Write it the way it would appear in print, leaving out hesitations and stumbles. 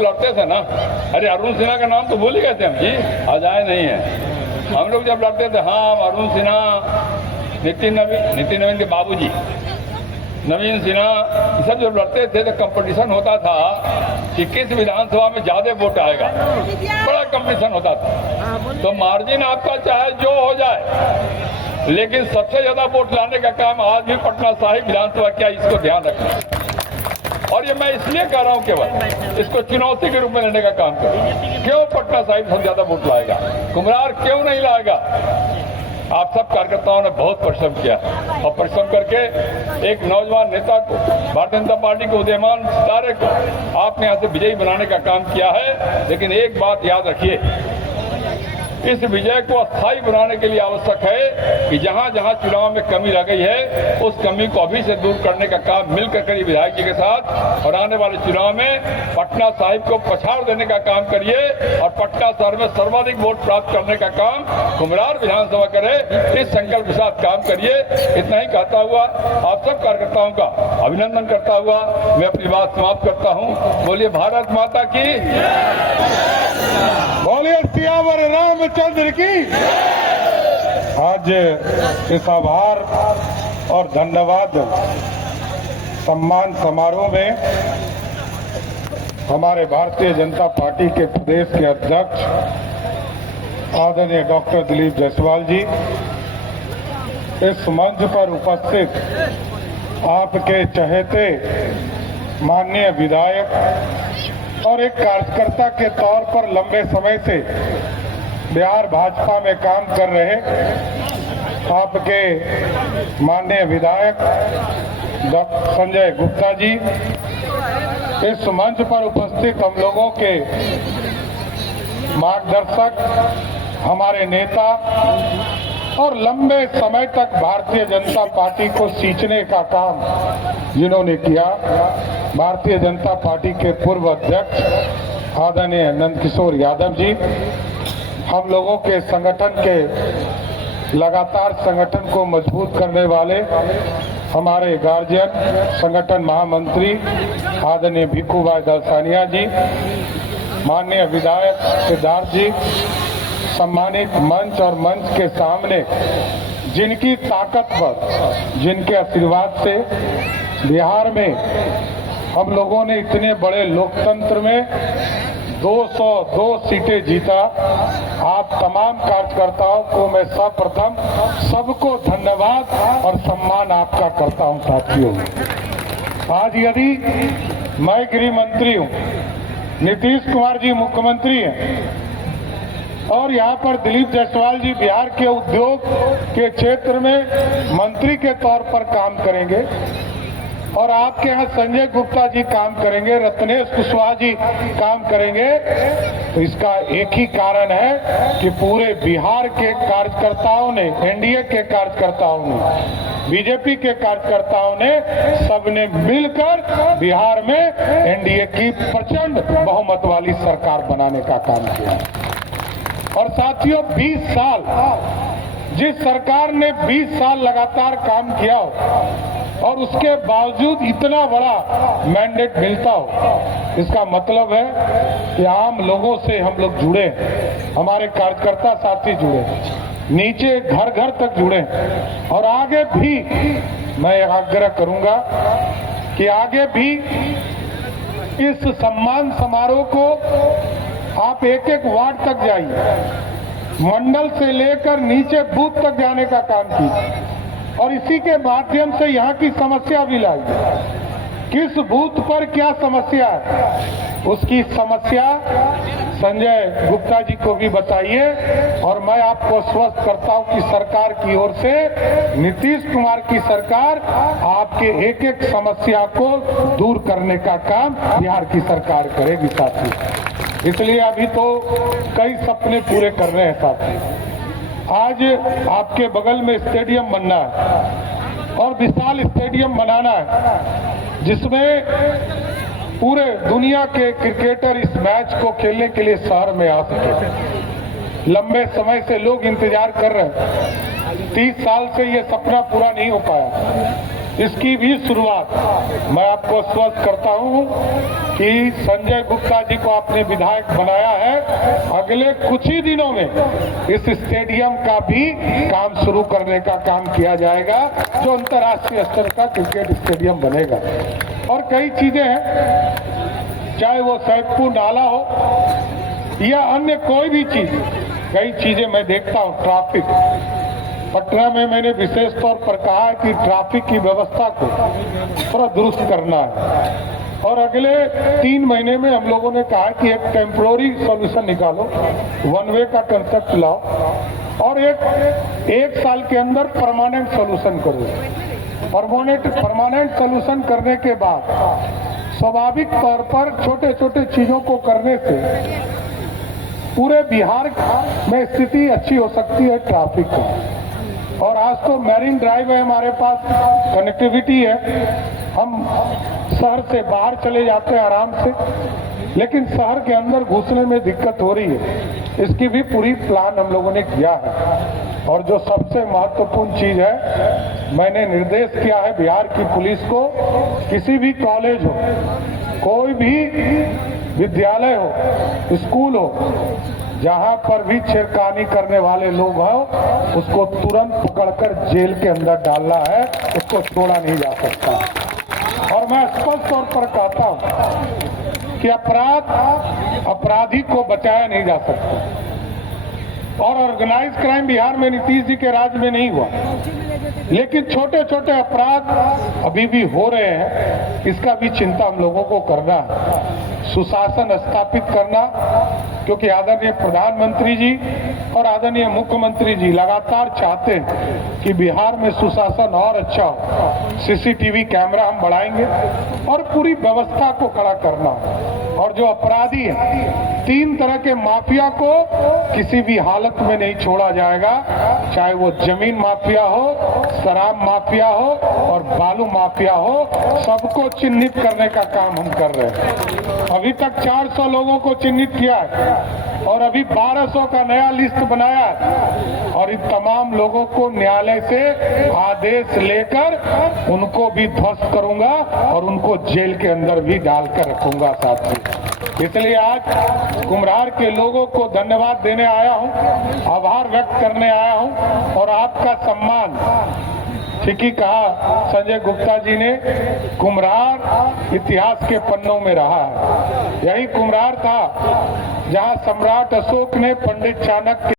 लड़ते थे ना, अरे अरुण सिन्हा का नाम तो भूल ही गए थे हम जी, आज आए नहीं है। हम लोग जब लड़ते थे, हाँ अरुण सिन्हा, नितिन नवीन के बाबूजी नवीन सिन्हा, ये सब जब लड़ते थे तो कंपटीशन होता था कि किस विधानसभा में ज्यादा वोट आएगा, बड़ा कंपटीशन होता था। तो मार्जिन आपका चाहे जो हो जाए, लेकिन सबसे ज्यादा वोट लाने का काम आज भी पटना साहिब विधानसभा क्या, इसको ध्यान रखना। और ये मैं इसलिए कह रहा हूं, केवल इसको चुनौती के रूप में लेने का काम करें। क्यों पटना साहिब सबसे ज्यादा वोट लाएगा, कुम्हरार क्यों नहीं लाएगा? आप सब कार्यकर्ताओं ने बहुत परिश्रम किया और परिश्रम करके एक नौजवान नेता को, भारतीय जनता पार्टी के उदीयमान सितारे को आपने यहाँ से विजयी बनाने का काम किया है। लेकिन एक बात याद रखिए, इस विजय को अस्थायी बनाने के लिए आवश्यक है कि जहां जहां चुनाव में कमी रह गई है, उस कमी को अभी से दूर करने का काम मिलकर करिए विधायक जी के साथ, और आने वाले चुनाव में पटना साहिब को पछाड़ देने का काम करिए और पटना शहर में सर्वाधिक वोट प्राप्त करने का काम कुम्हरार विधानसभा करे। इस संकल्प के साथ काम करिए। इतना ही कहता हुआ आप सब कार्यकर्ताओं का अभिनंदन करता हुआ मैं अपनी बात समाप्त करता हूँ। बोलिए भारत माता की, बोलिए सियावर रामचंद्र की। आज इस आभार और धन्यवाद सम्मान समारोह में हमारे भारतीय जनता पार्टी के प्रदेश के अध्यक्ष आदरणीय डॉक्टर दिलीप जायसवाल जी, इस मंच पर उपस्थित आपके चहेते माननीय विधायक और एक कार्यकर्ता के तौर पर लंबे समय से बिहार भाजपा में काम कर रहे आपके माननीय विधायक डॉक्टर संजय गुप्ता जी, इस मंच पर उपस्थित हम लोगों के मार्गदर्शक, हमारे नेता और लंबे समय तक भारतीय जनता पार्टी को सींचने का काम जिन्होंने किया, भारतीय जनता पार्टी के पूर्व अध्यक्ष आदरणीय नंदकिशोर यादव जी, हम लोगों के संगठन के लगातार संगठन को मजबूत करने वाले हमारे गार्जियन, संगठन महामंत्री आदरणीय भिक्खू भाई दलसानिया जी, माननीय विधायक सिद्धार्थ जी, सम्मानित मंच और मंच के सामने जिनकी ताकत पर, जिनके आशीर्वाद से बिहार में हम लोगों ने इतने बड़े लोकतंत्र में 202 सीटें जीता, आप तमाम कार्यकर्ताओं को मैं सर्वप्रथम सबको धन्यवाद और सम्मान आपका करता हूं। साथियों, आज यदि मैं गृह मंत्री हूं, नीतीश कुमार जी मुख्यमंत्री हैं और यहाँ पर दिलीप जायसवाल जी बिहार के उद्योग के क्षेत्र में मंत्री के तौर पर काम करेंगे और आपके यहाँ संजय गुप्ता जी काम करेंगे, रत्नेश कुशवाहा जी काम करेंगे, तो इसका एक ही कारण है कि पूरे बिहार के कार्यकर्ताओं ने, एनडीए के कार्यकर्ताओं ने, बीजेपी के कार्यकर्ताओं ने, सबने मिलकर बिहार में एनडीए की प्रचंड बहुमत वाली सरकार बनाने का काम किया। और साथियों, 20 साल, जिस सरकार ने 20 साल लगातार काम किया हो और उसके बावजूद इतना बड़ा मैंडेट मिलता हो, इसका मतलब है कि आम लोगों से हम लोग जुड़े, हमारे कार्यकर्ता साथी जुड़े, नीचे घर घर तक जुड़े। और आगे भी मैं आग्रह करूंगा कि आगे भी इस सम्मान समारोह को आप एक एक वार्ड तक जाइए, मंडल से लेकर नीचे बूथ तक जाने का काम कीजिए और इसी के माध्यम से यहाँ की समस्या भी लाइए। किस बूथ पर क्या समस्या है, उसकी समस्या संजय गुप्ता जी को भी बताइए। और मैं आपको स्वस्थ करता हूं कि सरकार की ओर से, नीतीश कुमार की सरकार आपके एक एक समस्या को दूर करने का काम बिहार की सरकार करेगी साथी। इसलिए अभी तो कई सपने पूरे कर रहे हैं साथी। आज आपके बगल में स्टेडियम बनना है और विशाल स्टेडियम बनाना है जिसमें पूरे दुनिया के क्रिकेटर इस मैच को खेलने के लिए शहर में आ सके। लंबे समय से लोग इंतजार कर रहे हैं, 30 साल से ये सपना पूरा नहीं हो पाया। इसकी भी शुरुआत मैं आपको आश्वस्त करता हूं कि संजय गुप्ता जी को आपने विधायक बनाया है, अगले कुछ ही दिनों में इस स्टेडियम का भी काम शुरू करने का काम किया जाएगा, जो अंतर्राष्ट्रीय स्तर का क्रिकेट स्टेडियम बनेगा। और कई चीजें हैं, चाहे वो सैदपुर नाला हो या अन्य कोई भी चीज, कई चीजें मैं देखता हूं। ट्रैफिक पटना में मैंने विशेष तौर पर कहा है कि ट्रैफिक की व्यवस्था को थोड़ा दुरुस्त करना है, और अगले 3 महीने में हम लोगों ने कहा कि एक टेम्पोररी सॉल्यूशन निकालो, वन वे का कंसेप्ट लाओ, और एक साल के अंदर परमानेंट सॉल्यूशन करो। परमानेंट सॉल्यूशन करने के बाद स्वाभाविक तौर पर छोटे छोटे चीजों को करने से पूरे बिहार में स्थिति अच्छी हो सकती है ट्रैफिक की। और आज तो मैरीन ड्राइव है, हमारे पास कनेक्टिविटी है, हम शहर से बाहर चले जाते हैं आराम से, लेकिन शहर के अंदर घुसने में दिक्कत हो रही है। इसकी भी पूरी प्लान हम लोगों ने किया है। और जो सबसे महत्वपूर्ण चीज है, मैंने निर्देश किया है बिहार की पुलिस को, किसी भी कॉलेज हो, कोई भी विद्यालय हो, स्कूल हो, जहां पर भी छेड़खानी करने वाले लोग हो, उसको तुरंत पकड़कर जेल के अंदर डालना है, उसको छोड़ा नहीं जा सकता। और मैं स्पष्ट तौर पर कहता हूं कि अपराधी को बचाया नहीं जा सकता। और ऑर्गेनाइज क्राइम बिहार में नीतीश जी के राज में नहीं हुआ, लेकिन छोटे छोटे अपराध अभी भी हो रहे हैं, इसका भी चिंता हम लोगों को करना है। सुशासन स्थापित करना, क्योंकि आदरणीय प्रधानमंत्री जी और आदरणीय मुख्यमंत्री जी लगातार चाहते हैं कि बिहार में सुशासन और अच्छा हो। सीसीटीवी कैमरा हम बढ़ाएंगे और पूरी व्यवस्था को खड़ा करना। और जो अपराधी है, 3 तरह के माफिया को किसी भी हालत में नहीं छोड़ा जाएगा, चाहे वो जमीन माफिया हो, शराब माफिया हो और बालू माफिया हो, सबको चिन्हित करने का काम हम कर रहे हैं। अभी तक 400 लोगों को चिन्हित किया है और अभी 1200 का नया लिस्ट बनाया है, और इन तमाम लोगों को न्यायालय से आदेश लेकर उनको भी ध्वस्त करूंगा और उनको जेल के अंदर भी डालकर रखूंगा साथी। इसलिए आज कुम्हरार के लोगों को धन्यवाद देने आया हूं, आभार व्यक्त करने आया हूं, और आपका सम्मान, ठीक ही कहा संजय गुप्ता जी ने, कुम्हरार इतिहास के पन्नों में रहा है। यही कुम्हरार था जहां सम्राट अशोक ने पंडित चाणक्य